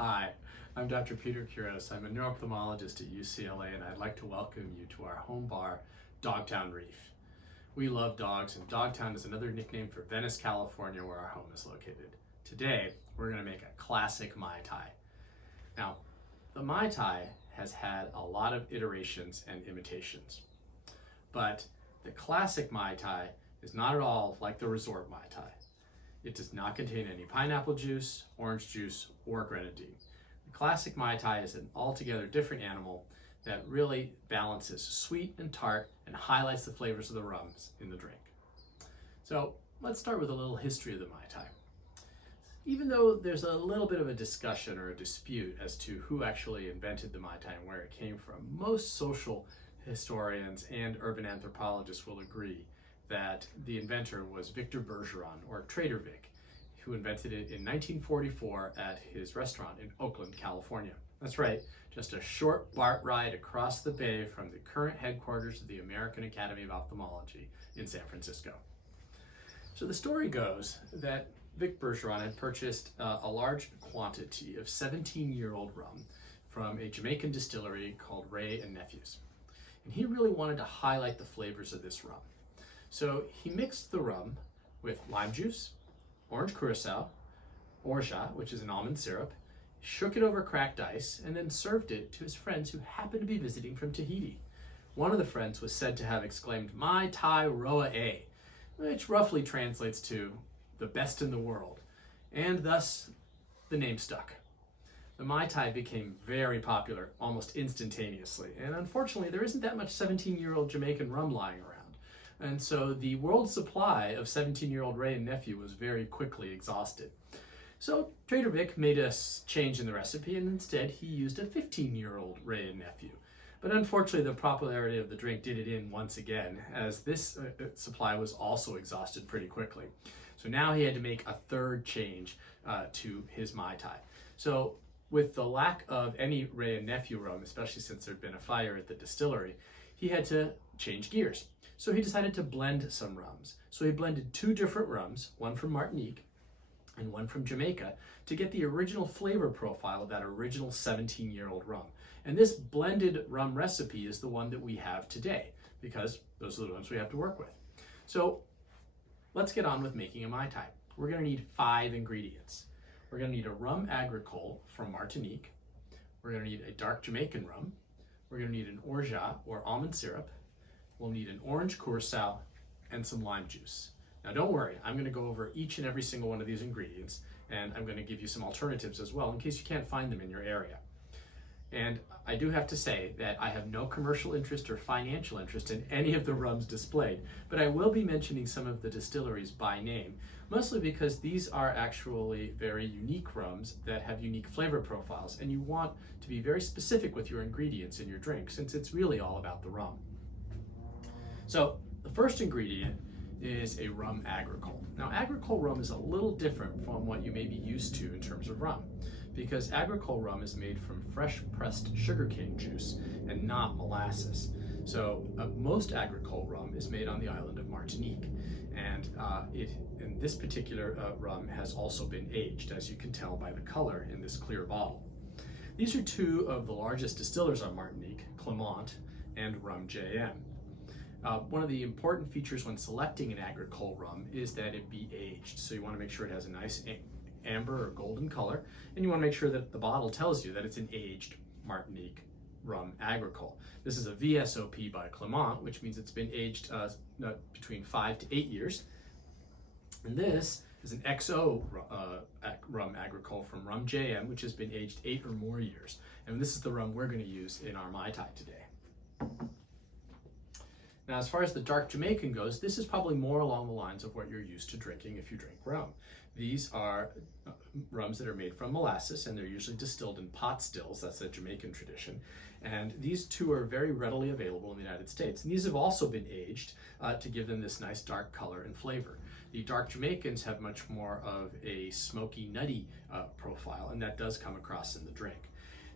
Hi, I'm Dr. Peter Kuros. I'm a neuro-ophthalmologist at UCLA, and I'd like to welcome you to our home bar, Dogtown Reef. We love dogs, and Dogtown is another nickname for Venice, California, where our home is located. Today, we're going to make a classic Mai Tai. Now, the Mai Tai has had a lot of iterations and imitations, but the classic Mai Tai is not at all like the resort Mai Tai. It does not contain any pineapple juice, orange juice, or grenadine. The classic Mai Tai is an altogether different animal that really balances sweet and tart and highlights the flavors of the rums in the drink. So let's start with a little history of the Mai Tai. Even though there's a little bit of a discussion or a dispute as to who actually invented the Mai Tai and where it came from, most social historians and urban anthropologists will agree that the inventor was Victor Bergeron, or Trader Vic, who invented it in 1944 at his restaurant in Oakland, California. That's right, just a short BART ride across the bay from the current headquarters of the American Academy of Ophthalmology in San Francisco. So the story goes that Vic Bergeron had purchased a large quantity of 17-year-old rum from a Jamaican distillery called Wray and Nephews. And he really wanted to highlight the flavors of this rum. So he mixed the rum with lime juice, orange curacao, orgeat, which is an almond syrup, shook it over cracked ice, and then served it to his friends who happened to be visiting from Tahiti. One of the friends was said to have exclaimed, "Mai Tai Roa A," which roughly translates to the best in the world, and thus the name stuck. The Mai Tai became very popular almost instantaneously, and unfortunately there isn't that much 17-year-old Jamaican rum lying around. And so the world supply of 17-year-old Wray and Nephew was very quickly exhausted. So Trader Vic made a change in the recipe, and instead he used a 15-year-old Wray and Nephew. But unfortunately the popularity of the drink did it in once again, as this supply was also exhausted pretty quickly. So now he had to make a third change to his Mai Tai. So with the lack of any Wray and Nephew rum, especially since there'd been a fire at the distillery, he had to change gears. So he decided to blend some rums. So he blended two different rums, one from Martinique and one from Jamaica, to get the original flavor profile of that original 17-year-old rum. And this blended rum recipe is the one that we have today, because those are the ones we have to work with. So let's get on with making a Mai Tai. We're going to need 5 ingredients. We're going to need a rum agricole from Martinique. We're going to need a dark Jamaican rum. We're going to need an orgeat or almond syrup. We'll need an orange curacao and some lime juice. Now don't worry, I'm going to go over each and every single one of these ingredients, and I'm going to give you some alternatives as well in case you can't find them in your area. And I do have to say that I have no commercial interest or financial interest in any of the rums displayed, but I will be mentioning some of the distilleries by name, mostly because these are actually very unique rums that have unique flavor profiles, and you want to be very specific with your ingredients in your drink, since it's really all about the rum. So the first ingredient is a rum agricole. Now agricole rum is a little different from what you may be used to in terms of rum, because agricole rum is made from fresh pressed sugarcane juice and not molasses. So most agricole rum is made on the island of Martinique, and this particular rum has also been aged, as you can tell by the color in this clear bottle. These are two of the largest distillers on Martinique, Clement and Rum JM. One of the important features when selecting an agricole rum is that it be aged. So you want to make sure it has a nice amber or golden color, and you want to make sure that the bottle tells you that it's an aged Martinique rum agricole. This is a VSOP by Clement, which means it's been aged between 5 to 8 years. And this is an XO rum agricole from Rum JM, which has been aged 8 or more years. And this is the rum we're going to use in our Mai Tai today. Now, as far as the dark Jamaican goes, this is probably more along the lines of what you're used to drinking if you drink rum. These are rums that are made from molasses, and they're usually distilled in pot stills. That's a Jamaican tradition. And these two are very readily available in the United States. And these have also been aged to give them this nice dark color and flavor. The dark Jamaicans have much more of a smoky, nutty profile, and that does come across in the drink.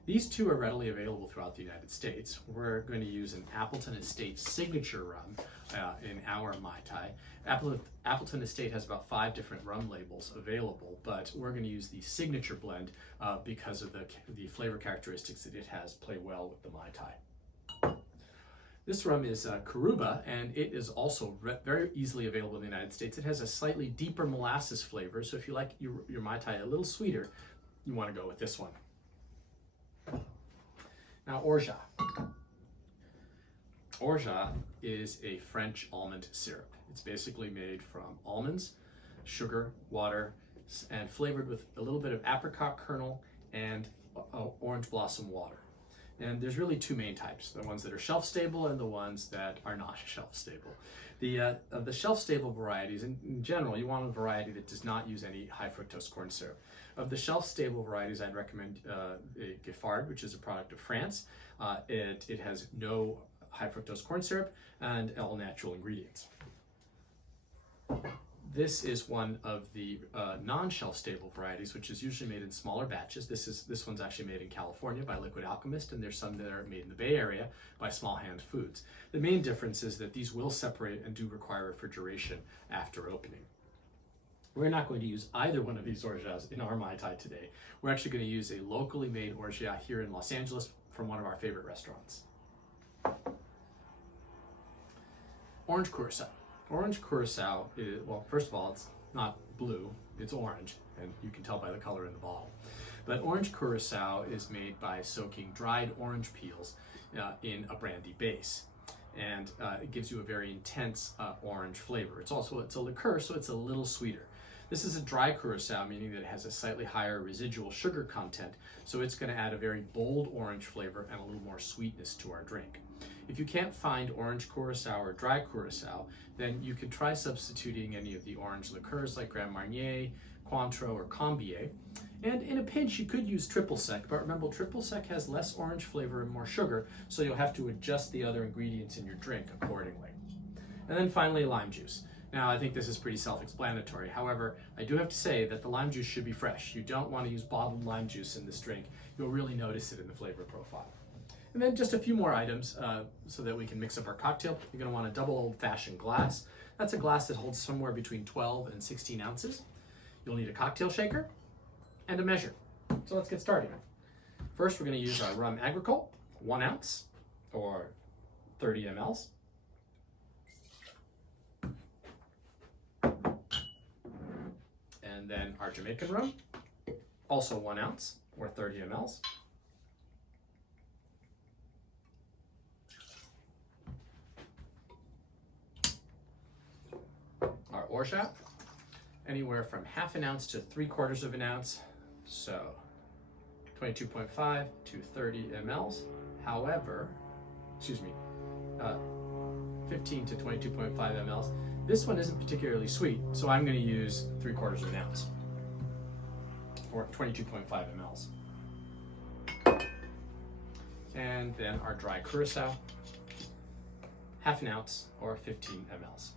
These two are readily available throughout the United States. We're going to use an Appleton Estate signature rum in our Mai Tai. Appleton Estate has about 5 different rum labels available, but we're going to use the signature blend because of the flavor characteristics that it has play well with the Mai Tai. This rum is Karuba, and it is also very easily available in the United States. It has a slightly deeper molasses flavor, so if you like your Mai Tai a little sweeter, you want to go with this one. Now, orgeat. Orgeat is a French almond syrup. It's basically made from almonds, sugar, water, and flavored with a little bit of apricot kernel and orange blossom water. And there's really 2 main types, the ones that are shelf-stable and the ones that are not shelf-stable. Of the shelf-stable varieties, in general, you want a variety that does not use any high fructose corn syrup. Of the shelf-stable varieties, I'd recommend Giffard, which is a product of France. It has no high fructose corn syrup and all natural ingredients. This is one of the non-shelf stable varieties, which is usually made in smaller batches. This one's actually made in California by Liquid Alchemist, and there's some that are made in the Bay Area by Small Hand Foods. The main difference is that these will separate and do require refrigeration after opening. We're not going to use either one of these orgeats in our Mai Tai today. We're actually going to use a locally made orgeat here in Los Angeles from one of our favorite restaurants. Orange Curacao. Orange Curacao is, well, first of all, it's not blue, it's orange, and you can tell by the color in the bottle. But Orange Curacao is made by soaking dried orange peels in a brandy base. And it gives you a very intense orange flavor. It's a liqueur, so it's a little sweeter. This is a dry Curacao, meaning that it has a slightly higher residual sugar content, so it's going to add a very bold orange flavor and a little more sweetness to our drink. If you can't find orange Curacao or dry Curacao, then you can try substituting any of the orange liqueurs like Grand Marnier, Cointreau, or Combier. And in a pinch, you could use triple sec, but remember, triple sec has less orange flavor and more sugar, so you'll have to adjust the other ingredients in your drink accordingly. And then finally, lime juice. Now, I think this is pretty self-explanatory. However, I do have to say that the lime juice should be fresh. You don't want to use bottled lime juice in this drink. You'll really notice it in the flavor profile. And then just a few more items so that we can mix up our cocktail. You're going to want a double old-fashioned glass. That's a glass that holds somewhere between 12 and 16 ounces. You'll need a cocktail shaker and a measure. So let's get started. First, we're going to use our rum agricole, 1 ounce or 30 mLs. And then our Jamaican rum, also 1 ounce or 30 mLs. Our orgeat, anywhere from half an ounce to 3/4 of an ounce, so 22.5 to 30 mLs. However, 15 to 22.5 mLs. This one isn't particularly sweet, so I'm going to use 3/4 of an ounce, or 22.5 mLs. And then our dry Curacao, half an ounce or 15 mLs.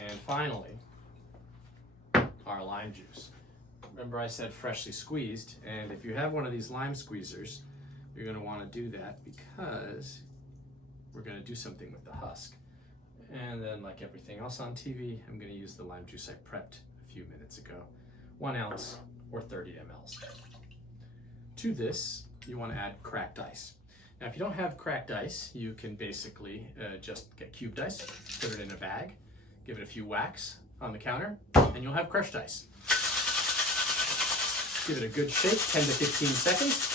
And finally, our lime juice. Remember I said freshly squeezed, and if you have one of these lime squeezers, you're going to want to do that because we're going to do something with the husk. And then, like everything else on TV, I'm going to use the lime juice I prepped a few minutes ago. 1 ounce or 30 mLs. To this, you want to add cracked ice. Now, if you don't have cracked ice, you can basically just get cubed ice, put it in a bag, give it a few whacks on the counter, and you'll have crushed ice. Give it a good shake, 10 to 15 seconds.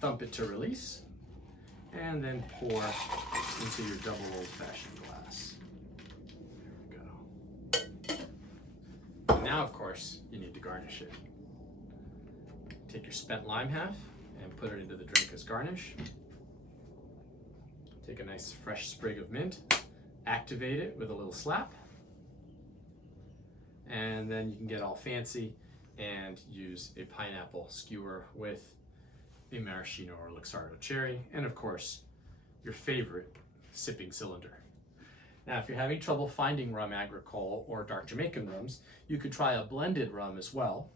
Thump it to release, and then pour into your double old-fashioned glass. There we go. And now, of course, you need to garnish it. Take your spent lime half and put it into the drink as garnish. Take a nice fresh sprig of mint, activate it with a little slap, and then you can get all fancy and use a pineapple skewer with a maraschino or Luxardo cherry, and of course, your favorite sipping cylinder. Now, if you're having trouble finding rum agricole or dark Jamaican rums, you could try a blended rum as well.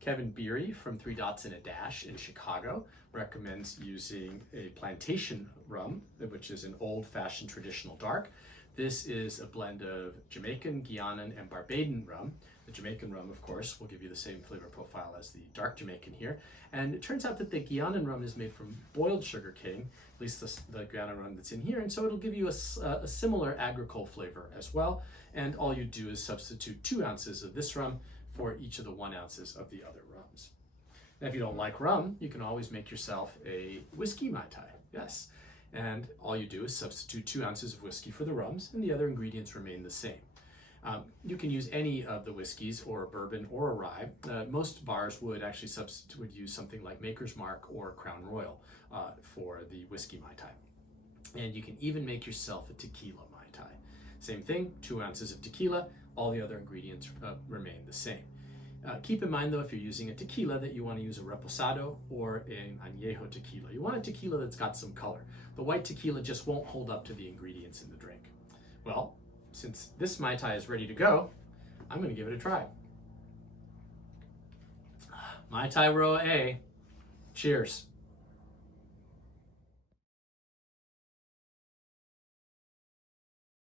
Kevin Beery from 3 Dots and a Dash in Chicago recommends using a plantation rum, which is an old-fashioned traditional dark. This is a blend of Jamaican, Guianan, and Barbadian rum. The Jamaican rum, of course, will give you the same flavor profile as the dark Jamaican here. And it turns out that the Guianan rum is made from boiled sugarcane, at least the Guianan rum that's in here, and so it'll give you a similar agricole flavor as well. And all you do is substitute 2 ounces of this rum for each of the 1 ounces of the other rums. Now, if you don't like rum, you can always make yourself a whiskey Mai Tai, yes. And all you do is substitute 2 ounces of whiskey for the rums, and the other ingredients remain the same. You can use any of the whiskeys, or a bourbon or a rye. Most bars would actually use something like Maker's Mark or Crown Royal for the whiskey Mai Tai. And you can even make yourself a tequila Mai Tai. Same thing, 2 ounces of tequila, all the other ingredients remain the same. Keep in mind though, if you're using a tequila, that you want to use a reposado or an añejo tequila. You want a tequila that's got some color. The white tequila just won't hold up to the ingredients in the drink. Well, since this Mai Tai is ready to go, I'm going to give it a try. Mai Tai Row A. Cheers.